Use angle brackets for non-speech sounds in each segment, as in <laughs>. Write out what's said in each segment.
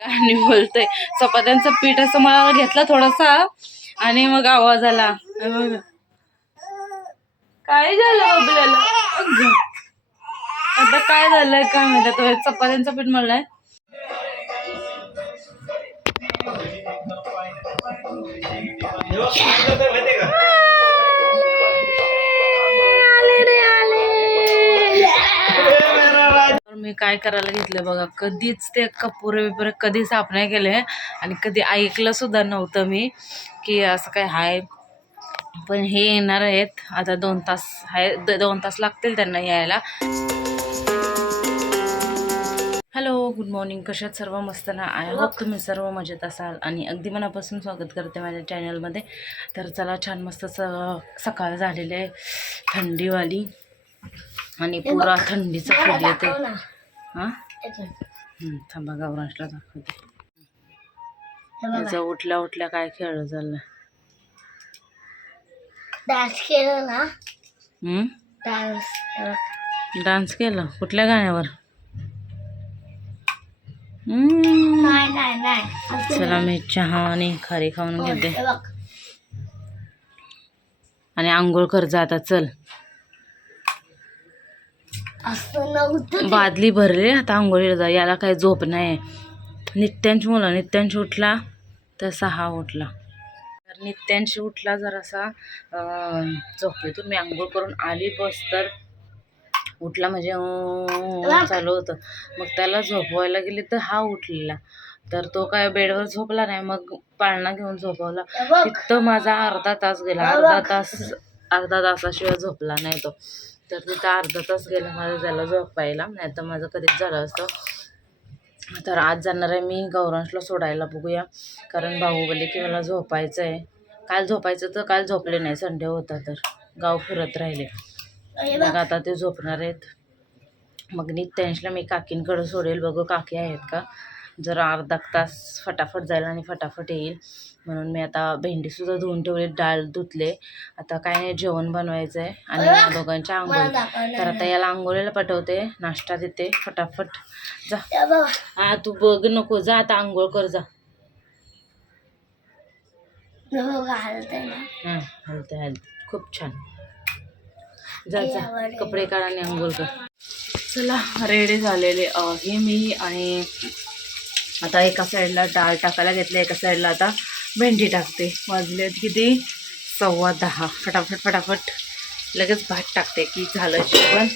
आणि बोलतोय. चपात्यांचं पीठ असं मला घेतलं थोडासा आणि मग आवाज आला. काय झालं आपल्याला? आता काय झालंय काय माहिती? चपात्यांचं पीठ म्हणलंय आले रे आले तर मी काय करायला घेतलं बघा? कधीच ते कपुरे बिपुरे कधीच साफ नाही केले. आणि कधी ऐकलं सुद्धा नव्हतं मी की असं काय हाय. पण हे येणार आहेत. आता दोन तास आहे दोन तास लागतील त्यांना यायला. हॅलो गुड मॉर्निंग कशात सर्व मस्त ना? आय होप तुम्ही सर्व मजेत असाल. आणि अगदी मनापासून स्वागत करते माझ्या चॅनलमध्ये तर चला छान मस्त स सकाळ झालेली आहे. थंडीवाली. आणि पुरा थंडीचं फील येते हां? थांबा गौरांशला दाखवते. त्याचं उठल्या उठल्या काय खेळ चाललं डान्स केलं ना? डान्स डान्स केला? कुठल्या गाण्यावर? हम्म. नाही नाही नाही. चला मी चहा आणि खारी खाऊन घेते. हे बघ. आणि आंघोळ कर आता चल. असं नव्हतं बादली भरली आता आंघोळीला जा याला काही झोप नाही. नित्यांश मुलं नित्यांश उठला तर सहा उठला. तर नित्यांश उठला जरासा अं, झोपेतून मी आंघोळ करून आली बस तर उठला म्हणजे चालू होतं. मग त्याला झोपवायला गेले तर हा उठलेला. तर तो काय बेडवर झोपला नाही मग पाळणा घेऊन झोपवला. तिथं माझा अर्धा तास गेला. अर्धा तास अर्धा तासाशिवाय झोपला नाही तो. तर तिथं अर्धा तास गेला माझं त्याला झोपायला. नाही तर माझं कधीच झालं असतं. तर आज जाणार आहे मी गौरांशला सोडायला बघूया. कारण भाऊ बोलले की मला झोपायचं आहे काल झोपायचं तर काल झोपले नाही. संडे होता तर. गाव फिरत राहिले. मग आता ते झोपणार आहेत. मग नित्यांशला मी काकींकडं सोडेल. बघू काकी आहेत का? जर अर्धा तास फटाफट जाईल आणि फटाफट येईल. म्हणून मी आता भेंडीसुद्धा धुवून ठेवली डाळ धुतले. आता काय नाही जेवण बनवायचं आहे आणि दोघांच्या आंघोळ. तर आता याला आंघोळीला पाठवते नाश्ता देते फटाफट. जा. हे तू बघ नको जा आता आंघोळ कर जा. हां हलते हलते खूप छान. जा जा. कपडे काढ आणि आंघोळ कर. चला रेडी झालेले आहे मी आणि आता एका साईडला डाळ टाकायला घेतली एका साईडला आता भेंडी टाकते. वाजलेत किती? सव्वा दहा. फटाफट फटाफट. लगेच भात टाकते की झालं जेवण.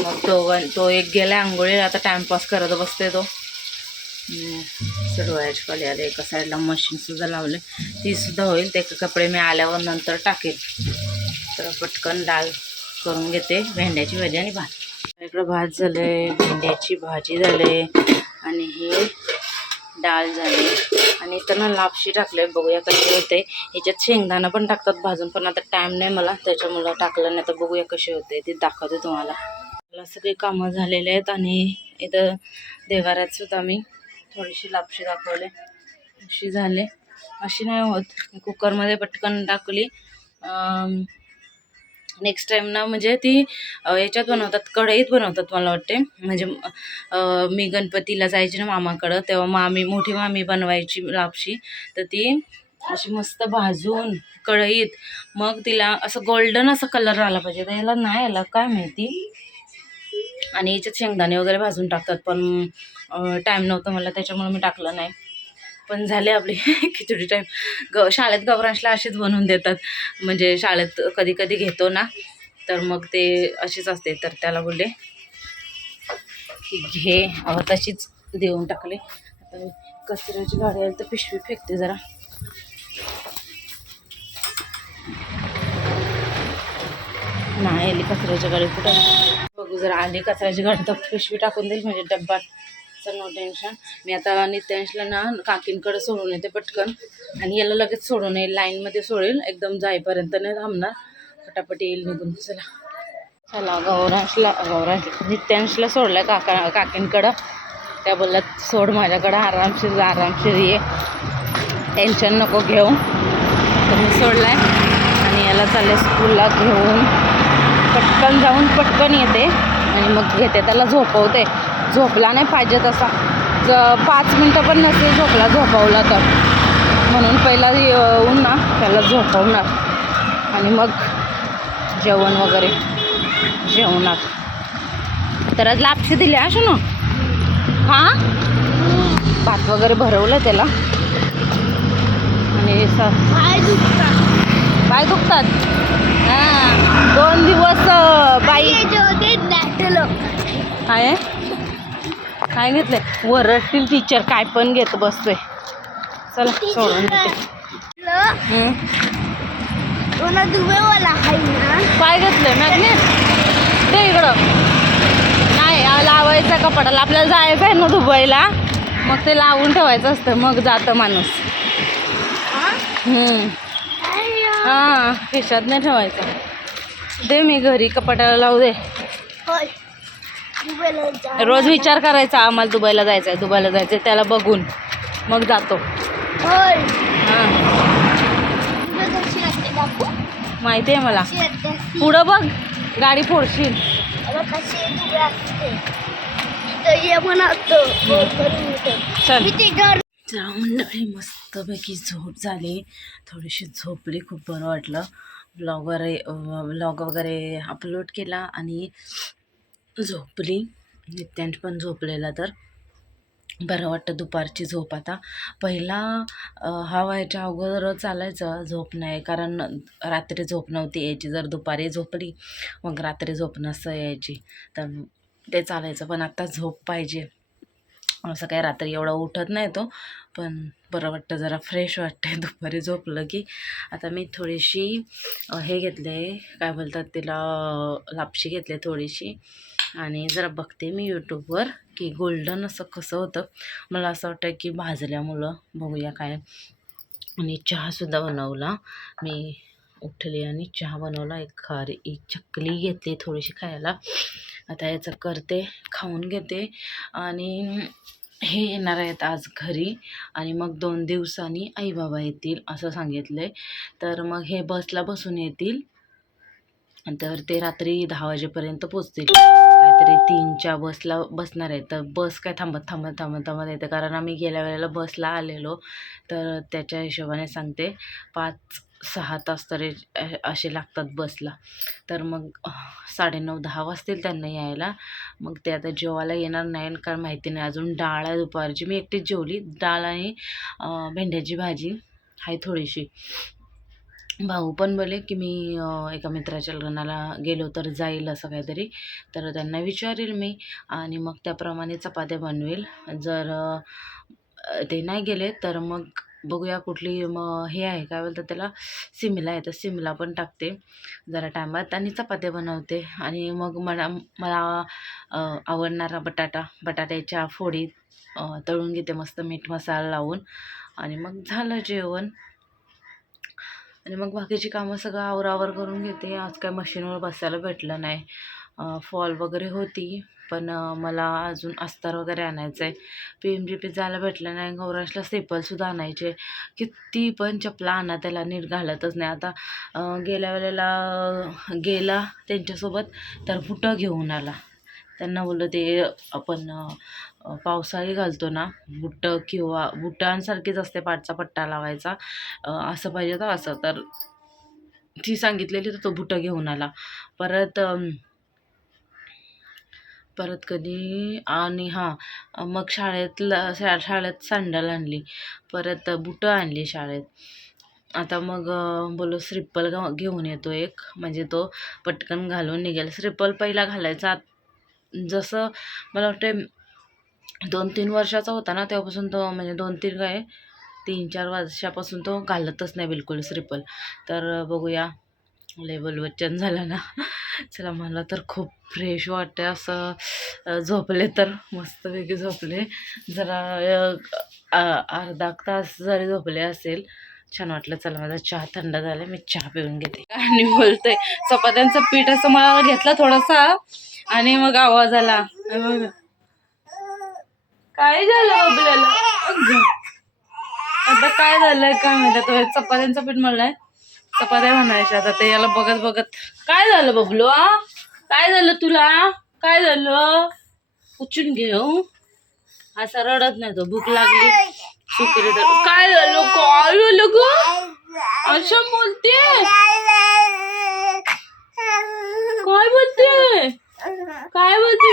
मग तो तो एक गेला आंघोळीला आता टाईमपास करत बसते तो. डोळ्याची खाली आले एका साईडला मशीनसुद्धा लावले तीसुद्धा होईल ते कपडे मी आल्यावर नंतर टाकेल. तर पटकन डाळ करून घेते भेंड्याची भाजी आणि भात. इकडं भात झाले भेंड्याची भाजी झाले आणि हे डाळ झाली. आणि इथं लापशी टाकले बघूया कशी होते. ह्याच्यात शेंगदाणा पण टाकतात भाजून पण आता टाईम नाही मला. त्याच्यामुळं टाकलं नाही. तर बघूया कशी होते ते दाखवते तुम्हाला. मला सगळी कामं झालेले आहेत आणि इथं देवाऱ्यात सुद्धा मी थोडीशी लापशी दाखवले. अशी झाले. अशी नाही होत. कुकरमध्ये पटकन टाकली. नेक्स्ट टाईम ना म्हणजे ती याच्यात बनवतात कढईत बनवतात मला वाटते. म्हणजे मी गणपतीला जायची ना मामाकडं तेव्हा मामी मोठी मामी बनवायची लापशी. तर ती अशी मस्त भाजून कढईत मग तिला असं गोल्डन असं कलर आला पाहिजे. तर याला नाही आला काय माहिती? आणि याच्यात शेंगदाणे वगैरे भाजून टाकतात पण टाईम नव्हता मला त्याच्यामुळे मी टाकलं नाही. पण झाले आपली <laughs> खिचडी टाईम ग शाळेत गवरांशला अशीच बनवून देतात. म्हणजे शाळेत कधी कधी घेतो ना तर मग ते अशीच असते. तर त्याला बोलले की घे. तशीच देऊन टाकले. आता कचऱ्याची गाडी आली तर पिशवी फेकते जरा. नाही आली कचऱ्याची गाडी कुठं? बघू जरा आली कचऱ्याची गाडी तर पिशवी टाकून देईल म्हणजे डब्बा. नो टेन्शन मी आता नित्यांशला ना काकींकडे सोडून येते पटकन. आणि याला लगेच सोडून येईल लाईनमध्ये सोडेल एकदम जाईपर्यंत नाही थांबणार. पटापट येईल निघून. चला. चला गौरांशला गौरांश नित्यांशला सोडलं काका काकींकडं. त्या बोलल्यात सोड माझ्याकडं आरामशीर आरामशीर ये. टेन्शन नको घेऊ. तर मी सोडला आहे आणि याला चालले स्कूलला घेऊन. पटकन जाऊन पटकन येते. आणि मग घेते त्याला झोपवते. झोपला नाही पाहिजे तसा. ज- पाच मिनटं पण नसेल झोपला झोपवला तर. म्हणून पहिला येऊन ना त्याला झोपवणार. आणि मग जेवण वगैरे जेवणार. तर आज लापशी दिली असो ना हां? भात वगैरे भरवलं त्याला. आणि पाय दुखतात. हां. दोन दिवस बाई काय? आहे? काय घेतलंय वरडतील टीचर काय पण घेत बसतोय. चला सोडून काय? घेतलंय मॅग्नेट. ते इकडं. नाही लावायचं कपाटाला आपल्याला जायचं आहे ना दुबईला. मग ते लावून ठेवायचं असतं. मग जातं माणूस. हं. हां. खिशात नाही ठेवायचं. दे मी घरी कपाटाला लावू दे. रोज विचार करायचा आम्हाला दुबईला जायचं आहे दुबईला जायचं आहे त्याला बघून. मग जातो. माहिती आहे मला. पुढं बघ गाडी फोडशील. चला. मंडळी मस्तपैकी झोप झाली. थोडीशी झोपली खूप बरं वाटलं. ब्लॉग वगैरे ब्लॉग वगैरे अपलोड केला आणि झोपली. नित्यांश पण झोपलेला तर. बरं वाटतं दुपारची झोप आता. पहिला हा व्हायच्या अगोदर चालायचं झोप नाही. कारण रात्री झोप नव्हती यायची. जर दुपारी झोपली मग रात्री झोप नसं यायची. तर ते चालायचं. पण आता झोप पाहिजे. असं काय रात्री एवढा उठत नाही तो. पण बरं वाटतं जरा फ्रेश वाटते <laughs> दुपारी झोपलं की. आता मी थोडीशी हे घेतले. काय बोलतात तिला लापशी घेतले थोडीशी. आणि जरा बघते मी यूट्यूबवर की गोल्डन असं कसं होतं. मला असं वाटतं की भाजल्यामुळं बघूया काय. आणि चहासुद्धा बनवला. मी उठली आणि चहा बनवला. एक खारी एक चकली घेतली थोडीशी खायला. आता याचं करते खाऊन घेते. आणि हे येणार आहेत आज घरी. आणि मग दोन दिवसांनी आई बाबा येतील असं सांगितलं आहे तर मग हे बसला बसून येतील. तर ते रात्री दहा वाजेपर्यंत पोचतील. रात्री तीनच्या बसला बसणार आहे. तर बस काय थांबत थांबत थांबत थांबत येते. कारण आम्ही गेल्या वेळेला बसला आलेलो. तर त्याच्या हिशोबाने सांगते पाच सहा तास तरी असे लागतात बसला. तर मग साडेनऊ दहा वाजतील त्यांना यायला. मग ते आता जेवायला येणार नाही कारण माहिती नाही. अजून डाळ आहे दुपारची. मी एकटीच जेवली. डाळ आणि भेंड्याची भाजी आहे थोडीशी. भाऊ पण बोले की मी एका मित्राच्या लग्नाला गेलो तर जाईल असं काहीतरी. तर त्यांना विचारेल मी आणि मग त्याप्रमाणे चपात्या बनवेल. जर ते नाही गेले तर मग बघूया कुठली मग हे आहे. काय बोलतात त्याला? सिमला आहे. तर सिमला पण टाकते जरा टायमात आणि चपात्या बनवते. आणि मग मला मला आवडणारा बटाटा बटाट्याच्या फोडीत तळून घेते मस्त मीठ मसाला लावून. आणि मग झालं जेवण. आणि मग बाकीची कामं सगळं आवरावर करून घेते. आज काय मशीनवर बसायला भेटलं नाही. फॉल वगैरे होती पण मला अजून अस्तर वगैरे आणायचं आहे पी एम जी पी जायला भेटलं नाही. गौराशला सेपलसुद्धा आणायचे. किती पण चपला आणा त्याला नीट घालतच नाही. आता गेल्या वेळेला गेला त्यांच्यासोबत तर फुटं घेऊन आला. त्यांना बोललं ते आपण पावसाळी घालतो ना बुटं किंवा बुटांसारखीच असते पाठचा पट्टा लावायचा. असं पाहिजे तर असं. तर ती सांगितलेली तर तो बुटं घेऊन आला. परत परत कधी आणि हां मग शाळेतला शा शाळेत सँडल आणली. परत बुटं आणली शाळेत. आता मग बोलो बोललो श्रिप्पल घेऊन येतो एक. म्हणजे तो पटकन घालून निघेल. स्रिप्पल पहिला घालायचा. जसं मला वाटते दोन तीन वर्षाचा होता ना तेव्हापासून तो म्हणजे दोन तीन काय तीन चार वर्षापासून तो घालतच नाही बिलकुल श्रीपल तर बघूया लेवल वचन झालं ना. <laughs> चला मला तर खूप फ्रेश वाटते असं झोपले तर मस्तपैकी झोपले. जरा अर्धा तास जरी झोपले असेल छान वाटलं. चला माझा चहा थंड झाला मी चहा पिऊन घेते. <laughs> आणि बोलते चपात्यांचं पीठ असं मला घेतलं थोडासा आणि मग आवाज आला. मग काय झालं आपल्याला? आता काय झालंय काय माहिती? तो चपात्यांचं पीठ म्हणलंय चपात्या म्हणायच्या आता ते याला बघत बघत. काय झालं बबलू आ? काय झालं तुला? काय झालं? उचून घे हो? असा रडत नाही तो भूक लागली. सुकरी तर काय झालं? काय झालं ग? असं बोलते काय बोलते काय बोलते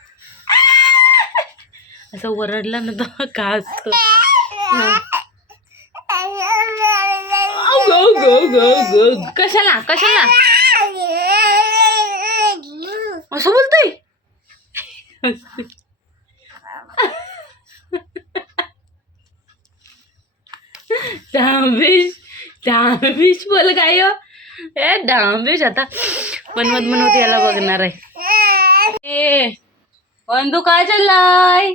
असं ओरडला ना तर का असतं? कशाला? कशाला? असं बोलतोय? डांबेश डांबेश बोल काय हो? ए डांबेश आता पनवत मनवत याला बघणार आहे. ए बंधू काय चाललाय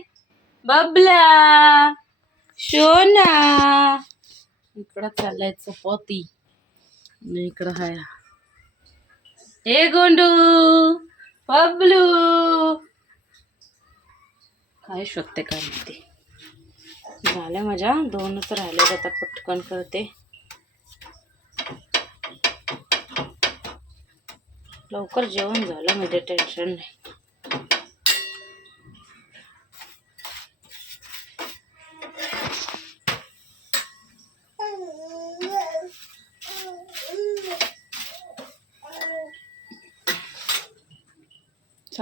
बबला शोना इकडं चालायचं पोती. इकडं हाय. हे गोंडू बबलू. काय शोधते काय माहिती. झाल्या माझ्या दोनच राहिल्या आता पटकन करते. लवकर जेवण झालं म्हणजे टेन्शन नाही.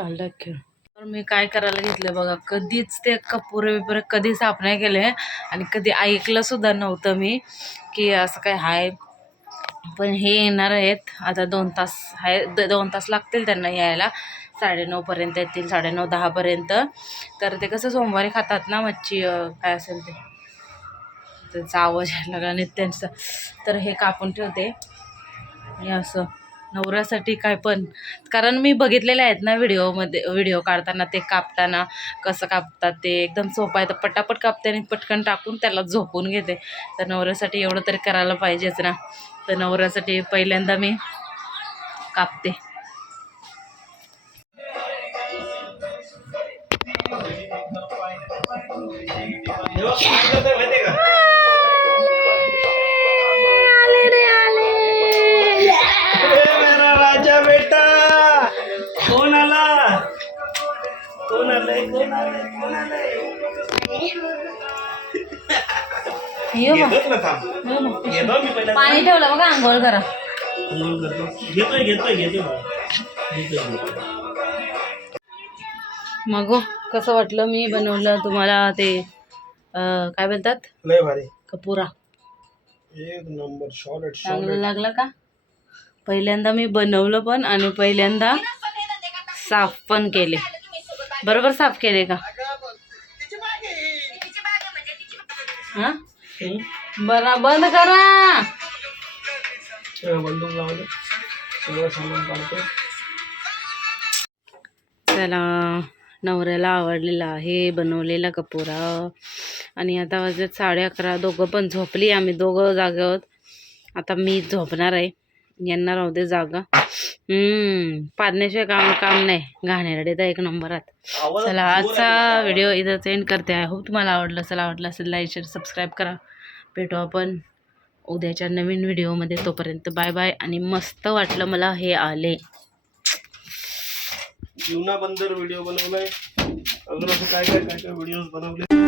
चाललं खेळ तर मी काय करायला घेतलं बघा कधीच ते कपूर बिपुरे कधी साफ नाही केले. आणि कधी ऐकलं सुद्धा नव्हतं मी की असं काय आहे पण हे येणार आहेत. आता दोन तास आहे द- दोन तास लागतील त्यांना यायला. साडेनऊपर्यंत येतील साडेनऊ दहापर्यंत तर ते कसं सोमवारी खातात ना मच्छी काय असेल ते. त्यांचा आवाज यायला लागला आणि त्यांचं तर हे कापून ठेवते. हे असं. नवऱ्यासाठी काय पण. कारण मी बघितलेले आहेत ना व्हिडिओमध्ये व्हिडिओ काढताना ते कापताना कसं कापतात ते. एकदम सोपं आहे. तर पटापट कापते आणि पटकन टाकून त्याला झोपून घेते. तर नवऱ्यासाठी एवढं तरी करायला पाहिजेच ना. तर नवऱ्यासाठी पहिल्यांदा मी कापते. ये बा. घेतोच ना थांब. ये बा. घेतो मी पहिला पाणी ठेवलं बघा आंघोळ करा. करतो. घेतोय घेतोय घेतोय बाळा. घेतोय घेतोय. मग हो, कसं वाटलं मी बनवलं तुम्हाला ते अं, काय बोलतात? लय भारी. कपुरा. एक नंबर सॉलिड चांगलं लागलं का? पहिल्यांदा मी बनवलं पण आणि पहिल्यांदा साफ पण केले. बरोबर साफ केले का? हा? बरा बंद करा. त्याला नवऱ्याला आवडलेला आहे बनवलेला कपुरा. आणि आता वाजत साडे अकरा दोघं पण झोपली आम्ही दोघं जागे आहोत आता मी झोपणार आहे. यांना राहू दे जागा. हम्म पाडण्याशिवाय काम काम नाही. घाणेरडे तर एक नंबरात. चला आजचा व्हिडिओ इथं एंड करते आहे. होप तुम्हाला आवडलं असेल आवडलं असेल लाईक शेअर सबस्क्राईब करा. भेटू आपण उद्याच्या नवीन व्हिडिओमध्ये तोपर्यंत बाय बाय आणि मस्त वाटलं मला हे आले. जीवनाबंदर व्हिडिओ बनवलाय. अजून असं काय काय काय काय व्हिडिओज बनवले?